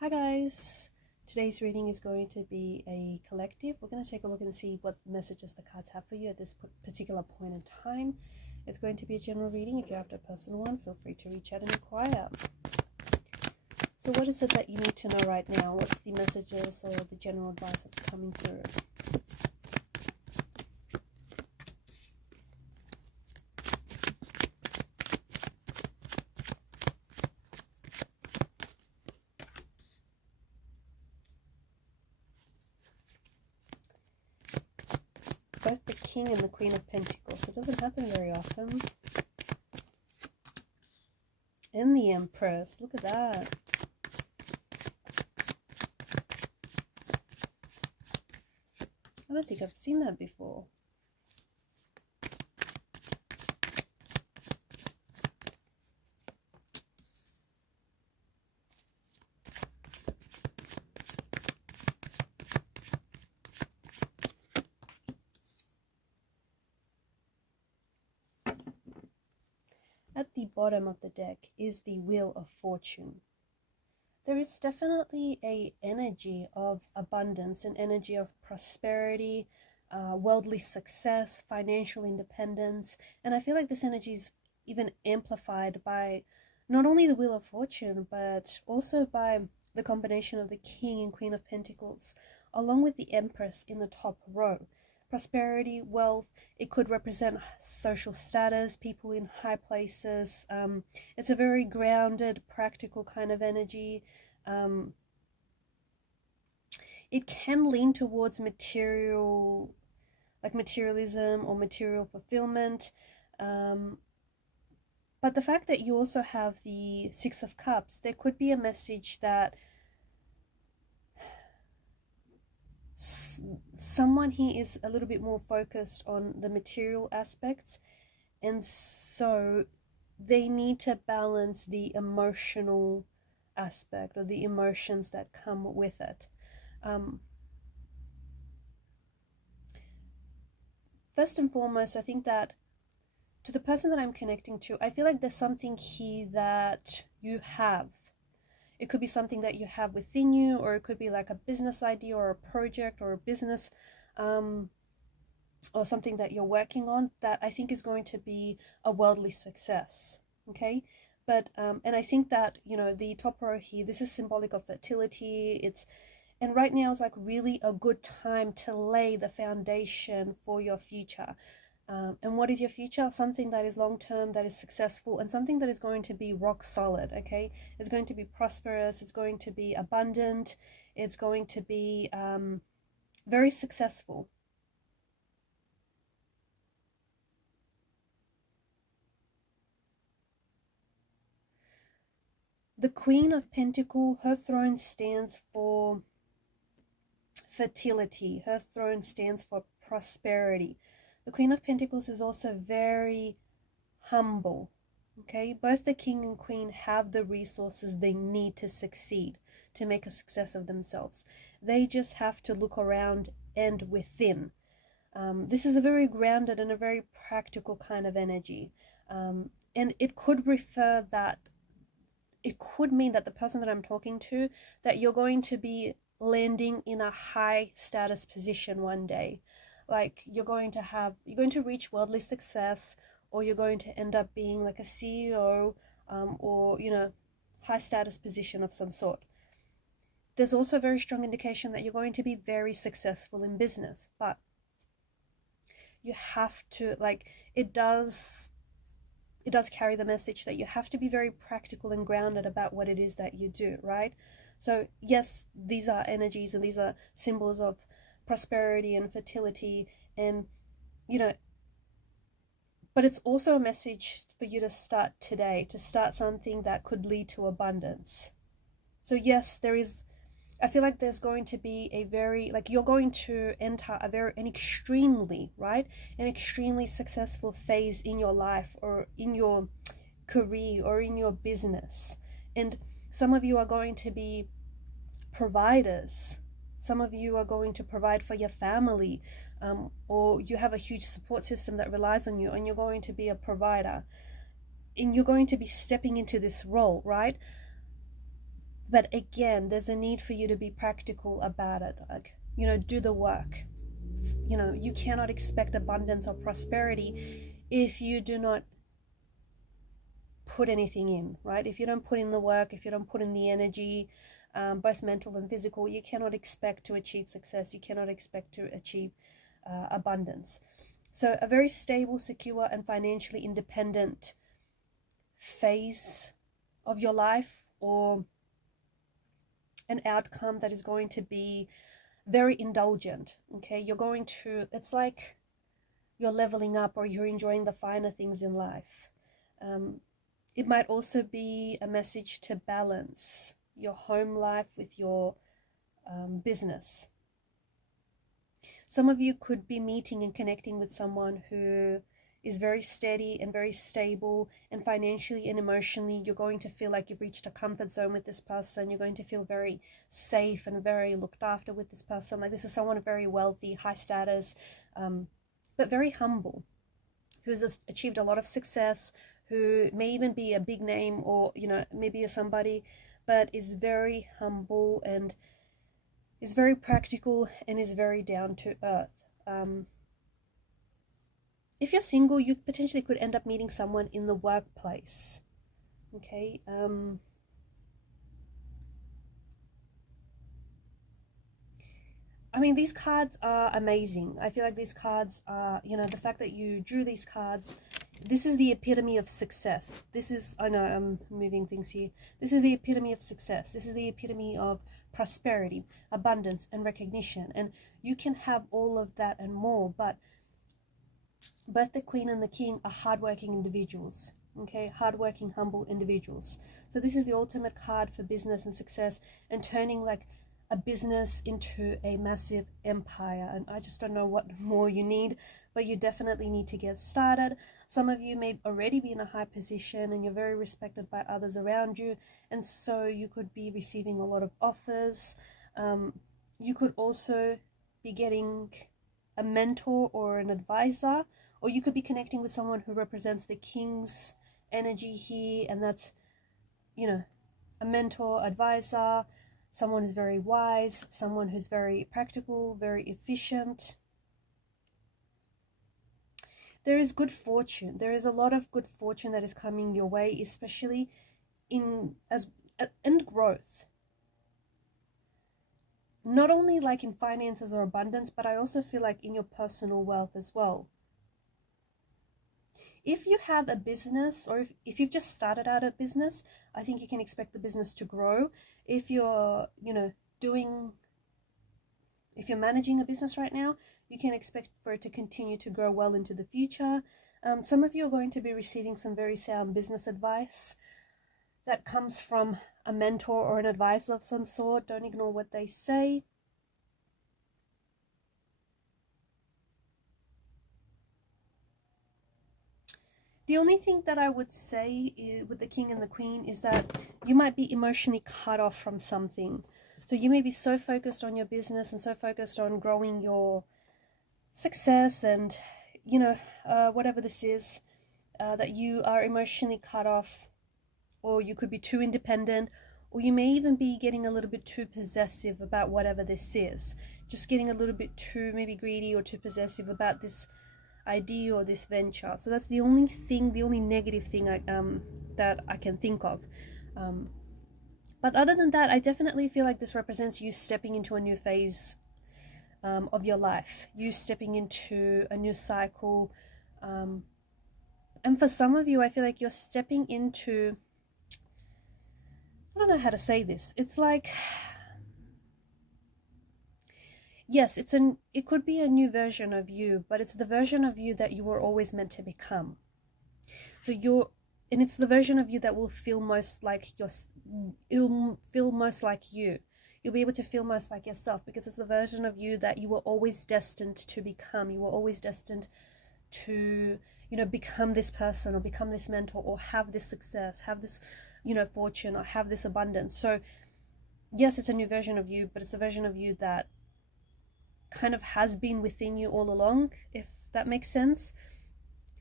Hi guys, today's reading is going to be a collective. We're going to take a look and see what messages the cards have for you at this particular point in time. It's going to be a general reading. If you're after a personal one, feel free to reach out and inquire. So what is it that you need to know right now? What's the messages or the general advice that's coming through? Both the King and the Queen of Pentacles. It doesn't happen very often. And the Empress. Look at that. I don't think I've seen that before. At the bottom of the deck is the Wheel of Fortune. There is definitely an energy of abundance, an energy of prosperity, worldly success, financial independence. And I feel like this energy is even amplified by not only the Wheel of Fortune, but also by the combination of the King and Queen of Pentacles, along with the Empress in the top row. Prosperity, wealth, it could represent social status, people in high places. It's a very grounded, practical kind of energy. It can lean towards material, like materialism or material fulfillment. But the fact that you also have the Six of Cups, there could be a message that someone here is a little bit more focused on the material aspects, and so they need to balance the emotional aspect or the emotions that come with it. First and foremost, I think that to the person that I'm connecting to, I feel like there's something here that you have. It could be something that you have within you, or it could be like a business idea or a project or a business or something that you're working on that I think is going to be a worldly success. Okay. But and I think that, you know, the top row here, this is symbolic of fertility. And right now is like really a good time to lay the foundation for your future. And what is your future? Something that is long-term, that is successful, and something that is going to be rock solid, okay? It's going to be prosperous, it's going to be abundant, it's going to be very successful. The Queen of Pentacles, her throne stands for fertility. Her throne stands for prosperity. The Queen of Pentacles is also very humble, okay? Both the King and Queen have the resources they need to succeed, to make a success of themselves. They just have to look around and within. This is a very grounded and a very practical kind of energy. And it could refer that, it could mean that the person that I'm talking to, that you're going to be landing in a high status position one day. Like you're going to reach worldly success, or you're going to end up being like a CEO, or, you know, high status position of some sort. There's also a very strong indication that you're going to be very successful in business, but you have to, like, it does carry the message that you have to be very practical and grounded about what it is that you do, right? So yes, these are energies and these are symbols of prosperity and fertility, and, you know, but it's also a message for you to start today, to start something that could lead to abundance. So yes, I feel like there's going to be a very, like, you're going to enter an extremely successful phase in your life, or in your career, or in your business. And some of you are going to be providers. Some of you are going to provide for your family, or you have a huge support system that relies on you, and you're going to be a provider. And you're going to be stepping into this role, right? But again, there's a need for you to be practical about it. Like, you know, do the work. You know, you cannot expect abundance or prosperity if you do not put anything in, right? If you don't put in the work, if you don't put in the energy, both mental and physical, you cannot expect to achieve success. You cannot expect to achieve abundance. So a very stable, secure, and financially independent phase of your life, or an outcome that is going to be very indulgent, okay? You're going to, it's like you're leveling up, or you're enjoying the finer things in life. It might also be a message to balance your home life with your business. Some of you could be meeting and connecting with someone who is very steady and very stable, and financially and emotionally you're going to feel like you've reached a comfort zone with this person. You're going to feel very safe and very looked after with this person. Like, this is someone very wealthy, high status, but very humble, who's achieved a lot of success, who may even be a big name, or, you know, maybe is somebody, but is very humble and is very practical and is very down to earth. If you're single, you potentially could end up meeting someone in the workplace. Okay. I mean, these cards are amazing. I feel like these cards are, you know, the fact that you drew these cards, this is the epitome of success. This is, I know I'm moving things here. This is the epitome of success. This is the epitome of prosperity, abundance, and recognition. And you can have all of that and more, but both the Queen and the King are hardworking individuals. Okay, hardworking, humble individuals. So this is the ultimate card for business and success, and turning like a business into a massive empire. And I just don't know what more you need, but you definitely need to get started. Some of you may already be in a high position and you're very respected by others around you, and so you could be receiving a lot of offers. You could also be getting a mentor or an advisor, or you could be connecting with someone who represents the King's energy here, and that's, you know, a mentor, advisor, someone who's very wise, someone who's very practical, very efficient. There is good fortune. There is a lot of good fortune that is coming your way, especially in growth. Not only like in finances or abundance, but I also feel like in your personal wealth as well. If you have a business, or if you've just started out a business, I think you can expect the business to grow. If you're, you know, if you're managing a business right now, you can expect for it to continue to grow well into the future. Some of you are going to be receiving some very sound business advice that comes from a mentor or an advisor of some sort. Don't ignore what they say. The only thing that I would say with the King and the Queen is that you might be emotionally cut off from something. So you may be so focused on your business and so focused on growing your success and, you know, whatever this is, that you are emotionally cut off, or you could be too independent, or you may even be getting a little bit too possessive about whatever this is. Just getting a little bit too maybe greedy or too possessive about this idea or this venture. So that's the only thing, the only negative thing that I can think of. But other than that, I definitely feel like this represents you stepping into a new phase of your life, you stepping into a new cycle. And for some of you, I feel like you're stepping into, I don't know how to say this. It's like, yes, it could be a new version of you, but it's the version of you that you were always meant to become. So and it's the version of you that will feel most like it'll feel most like you. You'll be able to feel most like yourself, because it's the version of you that you were always destined to become. You were always destined to, you know, become this person, or become this mentor, or have this success, have this, you know, fortune, or have this abundance. So yes, it's a new version of you, but it's the version of you that kind of has been within you all along, if that makes sense.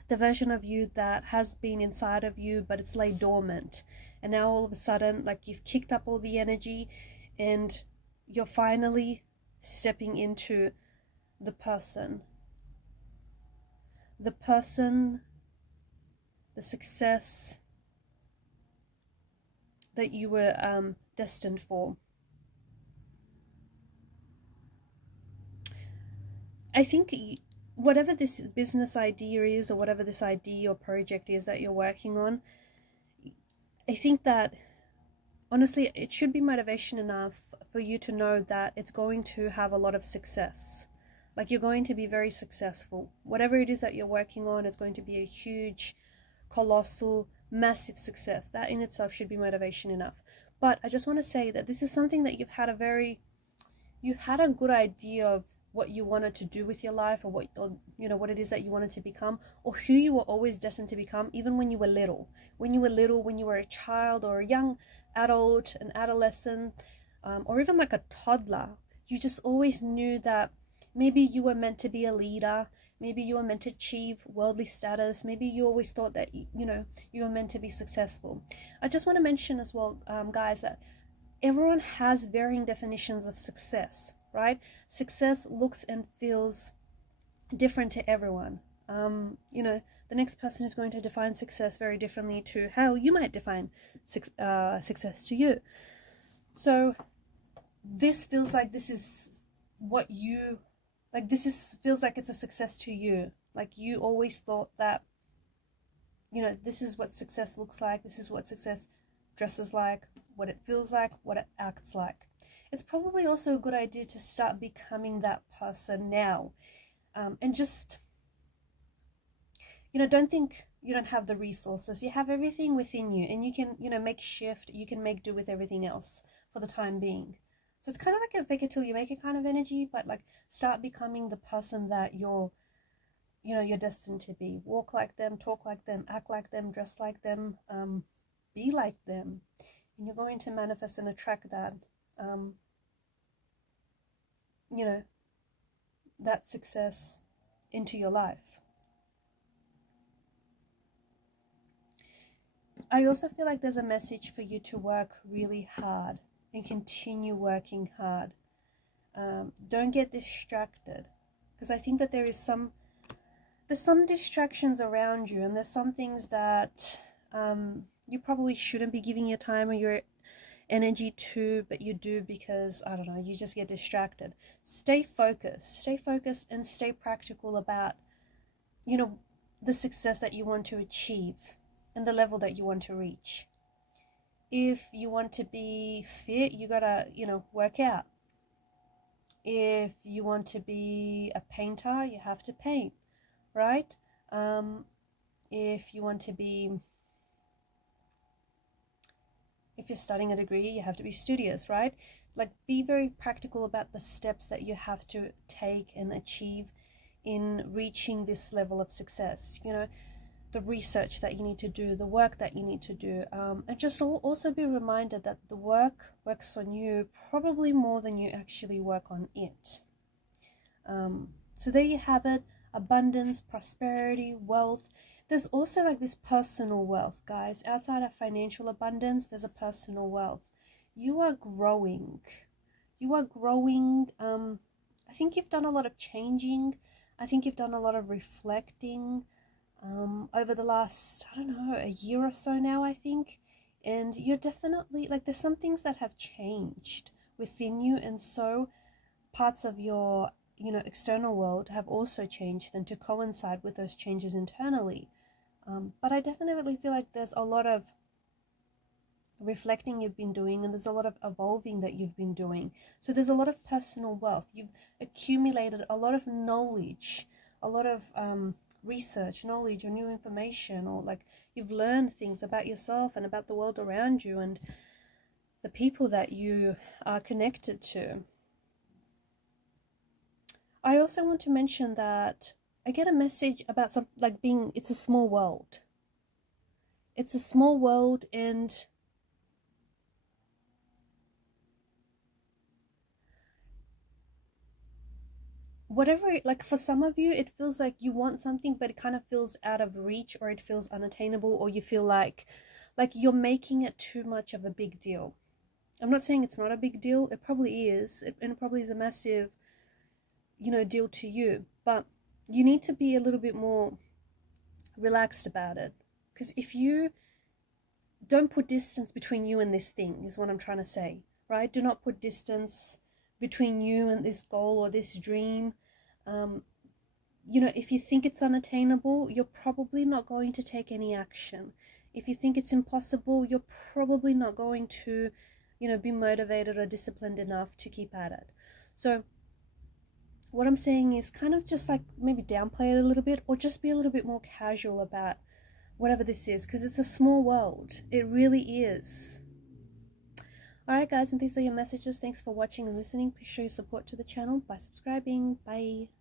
the version of you that has been inside of you, but it's lay dormant. And now all of a sudden, like, you've kicked up all the energy and you're finally stepping into the person, the success that you were destined for. I think whatever this business idea is, or whatever this idea or project is that you're working on, I think that honestly it should be motivation enough for you to know that it's going to have a lot of success. Like, you're going to be very successful. Whatever it is that you're working on, it's going to be a huge, colossal, massive success. That in itself should be motivation enough. But I just want to say that this is something that you had a good idea of what you wanted to do with your life, or what it is that you wanted to become, or who you were always destined to become, even when you were little. When you were a child or a young adult, an adolescent, or even like a toddler, you just always knew that maybe you were meant to be a leader, maybe you were meant to achieve worldly status, maybe you always thought that you were meant to be successful. I just want to mention as well, guys, that everyone has varying definitions of success, right? Success looks and feels different to everyone. The next person is going to define success very differently to how you might define success to you. So this feels like this is what you, like, feels like it's a success to you. Like, you always thought that, this is what success looks like, this is what success dresses like, what it feels like, what it acts like. It's probably also a good idea to start becoming that person now. And just, don't think you don't have the resources. You have everything within you, and you can, make shift, you can make do with everything else for the time being. So it's kind of like a fake it till you make it kind of energy, but like, start becoming the person that you're destined to be. Walk like them, talk like them, act like them, dress like them, be like them. And you're going to manifest and attract that, that success into your life. I also feel like there's a message for you to work really hard and continue working hard. Don't get distracted, because I think that there's some distractions around you, and there's some things that you probably shouldn't be giving your time or your energy to, but you do because, I don't know, you just get distracted. Stay focused and stay practical about, the success that you want to achieve and the level that you want to reach. If you want to be fit, you gotta, work out. If you want to be a painter, you have to paint, right? If you want to be, if you're studying a degree, you have to be studious, right? Like, be very practical about the steps that you have to take and achieve in reaching this level of success. The research that you need to do, the work that you need to do, and just also be reminded that the work works on you probably more than you actually work on it. So there you have it: abundance, prosperity, wealth. There's also like this personal wealth, guys. Outside of financial abundance, there's a personal wealth. You are growing. I think you've done a lot of changing. I think you've done a lot of reflecting over the last, I don't know, a year or so now, I think. And you're definitely, like, there's some things that have changed within you, and so parts of your, external world have also changed, and to coincide with those changes internally. But I definitely feel like there's a lot of reflecting you've been doing, and there's a lot of evolving that you've been doing. So there's a lot of personal wealth. You've accumulated a lot of knowledge, a lot of research, knowledge, or new information, or like, you've learned things about yourself and about the world around you and the people that you are connected to. I also want to mention that I get a message about it's a small world. It's a small world, and whatever, like for some of you, it feels like you want something, but it kind of feels out of reach, or it feels unattainable, or you feel like you're making it too much of a big deal. I'm not saying it's not a big deal. It probably is, and it probably is a massive, deal to you. But you need to be a little bit more relaxed about it. Because if you don't put distance between you and this thing, is what I'm trying to say, right? Do not put distance between you and this goal or this dream. If you think it's unattainable, you're probably not going to take any action. If you think it's impossible, you're probably not going to, be motivated or disciplined enough to keep at it. So what I'm saying is kind of just like maybe downplay it a little bit, or just be a little bit more casual about whatever this is, because it's a small world. It really is. Alright guys, and these are your messages. Thanks for watching and listening. Please show your support to the channel by subscribing. Bye.